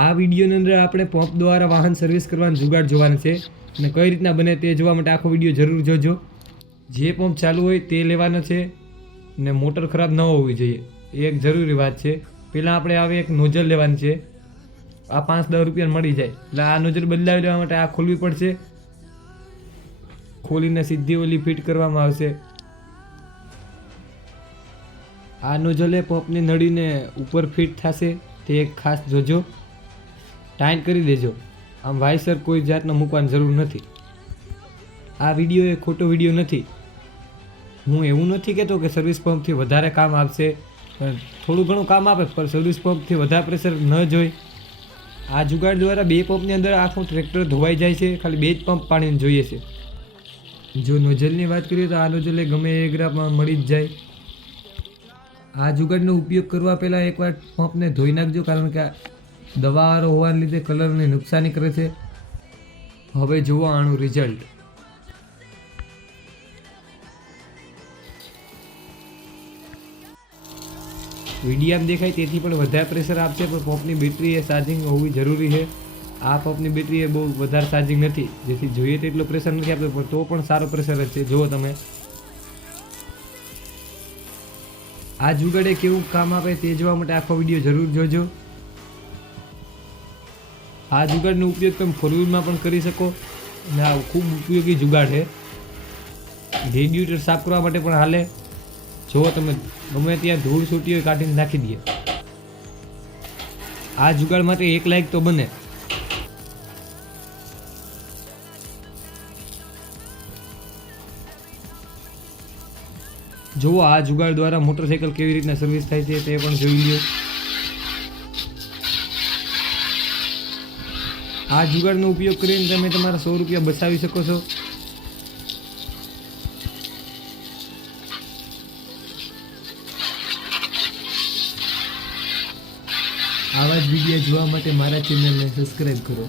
આ વિડીયોની અંદર આપણે પંપ દ્વારા વાહન સર્વિસ કરવાનું જુગાડ જોવાનું છે અને કઈ રીતના બને તે જોવા માટે આખો વિડીયો જરૂર જોજો. જે પંપ ચાલુ હોય તે લેવાનો છે ને મોટર ખરાબ ન હોવી જોઈએ એ એક જરૂરી વાત છે. પહેલાં આપણે આવે એક નોઝલ લેવાની છે. આ 5-10 રૂપિયા મળી જાય એટલે આ નોઝલ બદલાવી લેવા માટે આ ખોલવી પડશે. ખોલીને સીધી ઓલી ફિટ કરવામાં આવશે. આ નોઝલે પંપની નળીને ઉપર ફિટ થશે તે એક ખાસ જોજો. ટાઈટ કરી દેજો. આમ વાયસર કોઈ જાતનો મૂકવાની જરૂર નથી. આ વિડીયો એ ખોટો વિડીયો નથી. હું એવું નથી કહેતો કે સર્વિસ પંપથી વધારે કામ આપશે, પણ થોડું ઘણું કામ આપે પણ સર્વિસ પંપથી વધારે પ્રેશર ન જોઈ. આ જુગાડ દ્વારા 2 પંપની અંદર આખું ટ્રેક્ટર ધોવાઈ જાય છે. ખાલી 2 જ પંપ પાણીને જોઈએ છે. જો નોઝલની વાત કરીએ તો આ નોઝલે ગમે એ ગ્રાફમાં મળી જ જાય. આ જુગાડનો ઉપયોગ કરવા પહેલાં એકવાર પંપને ધોઈ નાખજો, કારણ કે દવાવાળો હોવાને લીધે કલરને નુકસાની કરે છે. હવે જુઓ આનું રિઝલ્ટ. વિડીયામાં દેખાય તેથી પણ વધારે પ્રેશર આપશે, પણ પંપની બેટરી એ ચાર્જિંગ હોવી જરૂરી છે. આ પંપની બેટરી એ બહુ વધારે ચાર્જિંગ નથી, જેથી જોઈએ તેટલો પ્રેશર નથી આપતો, પણ તો પણ સારો પ્રેશર જ છે. જુઓ તમે આ જુગાડે કેવું કામ આપે તે જોવા માટે આખો વિડીયો જરૂર જોજો. આ જુગાડનો ઉપયોગ તમે 4 વ્હીલમાં પણ કરી શકો અને આ ખૂબ ઉપયોગી જુગાડ છે. રેડિએટર સાફ કરવા માટે પણ હાલે. જો તમે ગમે ત્યાં ધૂળ છૂટી હોય કાઢીને નાખી દઈએ. આ જુગાડ માટે 1 લાઈક તો બને. જુઓ આ જુગાડ દ્વારા મોટરસાઇકલ કેવી રીતના સર્વિસ થાય છે તે પણ જોઈ લો. આ જુગાડનો ઉપયોગ કરીને તમે તમારા 100 રૂપિયા બચાવી શકો છો. આવા જ વિડીયો જોવા માટે મારા ચેનલને સબસ્ક્રાઈબ કરો.